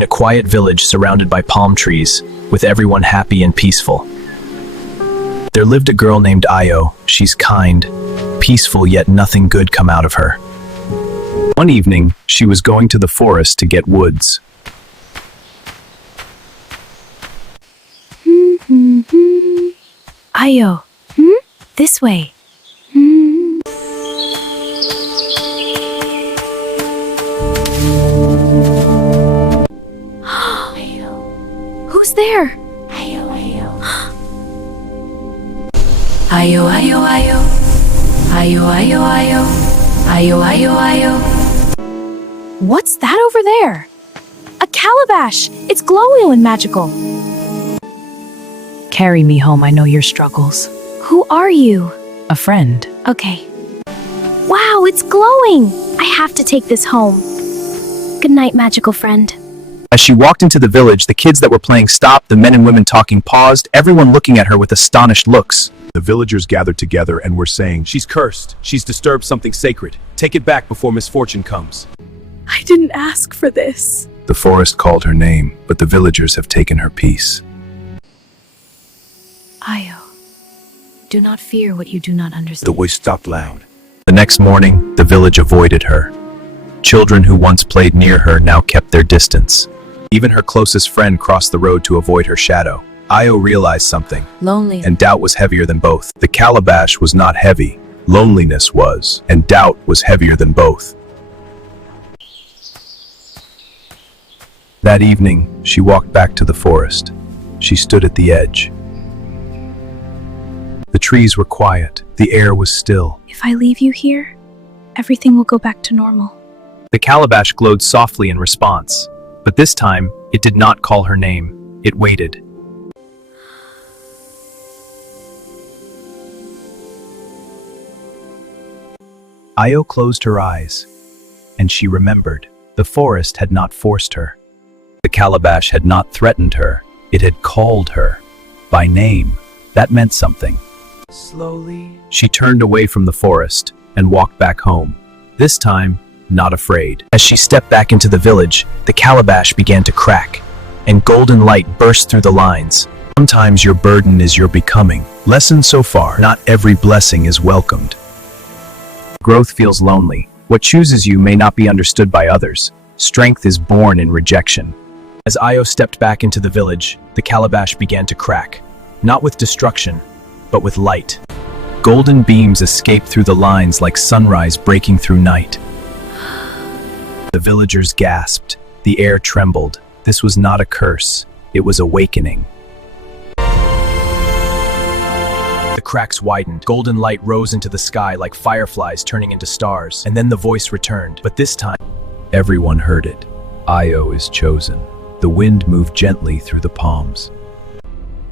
in a quiet village surrounded by palm trees, with everyone happy and peaceful. There lived a girl named Io. She's kind, peaceful, yet nothing good come out of her. One evening, she was going to the forest to get woods. Io, this way. Who's there? Ayo, ayo, ayo. Ayo, ayo, ayo. Ayo, ayo, ayo. What's that over there? A calabash! It's glowing and magical. Carry me home, I know your struggles. Who are you? A friend. Okay. Wow, it's glowing! I have to take this home. Good night, magical friend. As she walked into the village, the kids that were playing stopped, the men and women talking paused, everyone looking at her with astonished looks. The villagers gathered together and were saying, She's cursed. She's disturbed something sacred. Take it back before misfortune comes. I didn't ask for this. the forest called her name, but the villagers have taken her peace. Io, do not fear what you do not understand. The voice stopped loud. The next morning, the village avoided her. Children who once played near her now kept their distance. Even her closest friend crossed the road to avoid her shadow. Io realized something, Lonely. and doubt was heavier than both. The calabash was not heavy, loneliness was, and doubt was heavier than both. That evening, she walked back to the forest. She stood at the edge. The trees were quiet, the air was still. If I leave you here, everything will go back to normal. The calabash glowed softly in response, but this time, it did not call her name. It waited. Io closed her eyes, and she remembered. The forest had not forced her. The calabash had not threatened her. It had called her by name. That meant something. Slowly. She turned away from the forest and walked back home. This time, not afraid. As she stepped back into the village, the calabash began to crack, and golden light burst through the lines. Sometimes your burden is your becoming. Lesson so far, not every blessing is welcomed. Growth feels lonely. What chooses you may not be understood by others. Strength is born in rejection. As Io stepped back into the village, the calabash began to crack, not with destruction, but with light. Golden beams escaped through the lines like sunrise breaking through night. The villagers gasped. The air trembled. This was not a curse. It was awakening. The cracks widened. Golden light rose into the sky like fireflies turning into stars. And then the voice returned. But this time, everyone heard it. Io is chosen. The wind moved gently through the palms.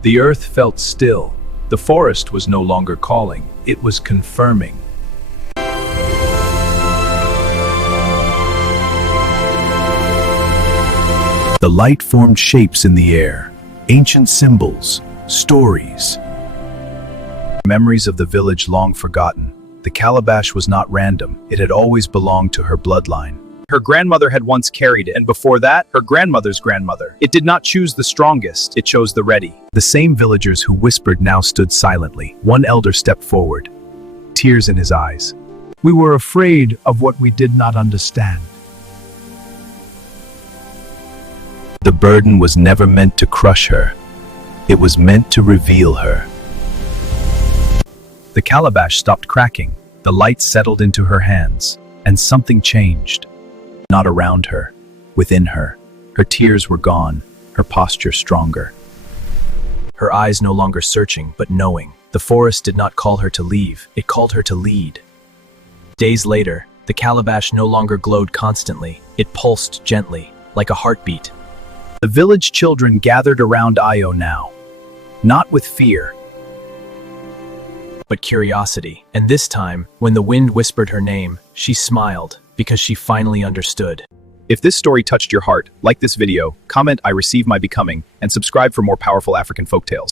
The earth felt still. The forest was no longer calling. It was confirming. The light formed shapes in the air, ancient symbols, stories. Memories of the village long forgotten. The calabash was not random. It had always belonged to her bloodline. Her grandmother had once carried it, and before that, her grandmother's grandmother. It did not choose the strongest, it chose the ready. The same villagers who whispered now stood silently. One elder stepped forward, tears in his eyes. We were afraid of what we did not understand. The burden was never meant to crush her. It was meant to reveal her. The calabash stopped cracking. The light settled into her hands, and something changed. Not around her, within her. Her tears were gone, her posture stronger. Her eyes no longer searching, but knowing. The forest did not call her to leave, it called her to lead. Days later, the calabash no longer glowed constantly. It pulsed gently, like a heartbeat. The village children gathered around Io now, not with fear, but curiosity. And this time, when the wind whispered her name, she smiled, because she finally understood. If this story touched your heart, like this video, comment "I receive my becoming," and subscribe for more powerful African folktales.